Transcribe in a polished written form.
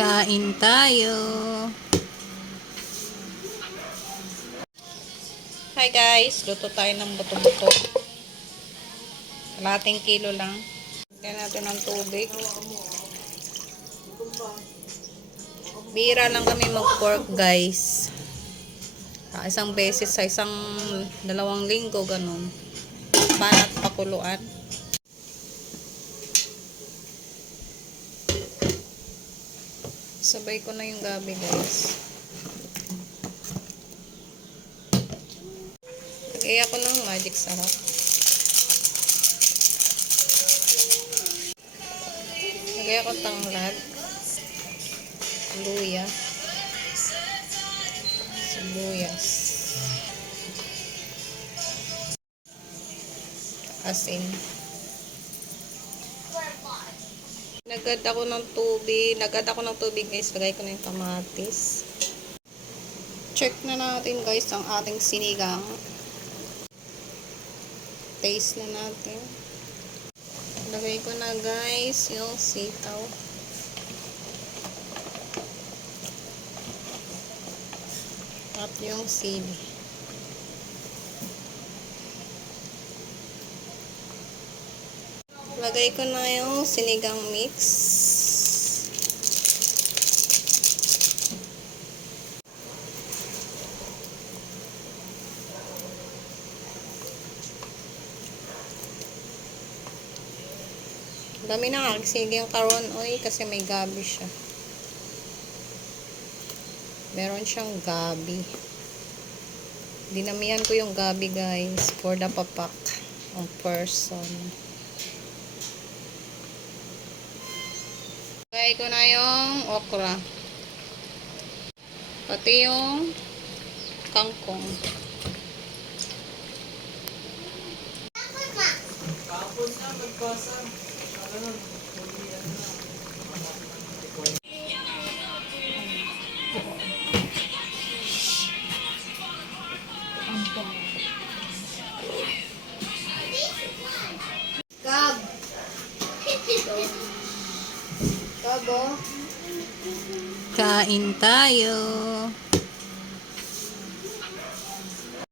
Kain tayo. Hi guys, luto tayo ng buto-buto. Kalahating kilo lang. Lagyan natin ng tubig. Bihira lang kami mag-pork guys. Isang beses sa isang 2 linggo ganun. Banat pakuluan. Sabay ko na yung gabi guys. Lagay ako ng magic sarap. Lagay ako tanglad. Luya. Sibuyas. Asin. Nagad ako ng tubig guys. Lagay ko na yung kamatis. Check na natin guys ang ating sinigang. Taste na natin. Lagay ko na guys yung sitaw. At yung sili. Lagay ko na yung sinigang mix. Dami na nga sinigang karon oy kasi may gabi siya. Meron siyang gabi. Dinamihan ko yung gabi guys for the papak ng person. Lagay ko na yung okra. Pati yung kangkong. Kapon na, magpasa. Gab. Gabo. Kain tayo.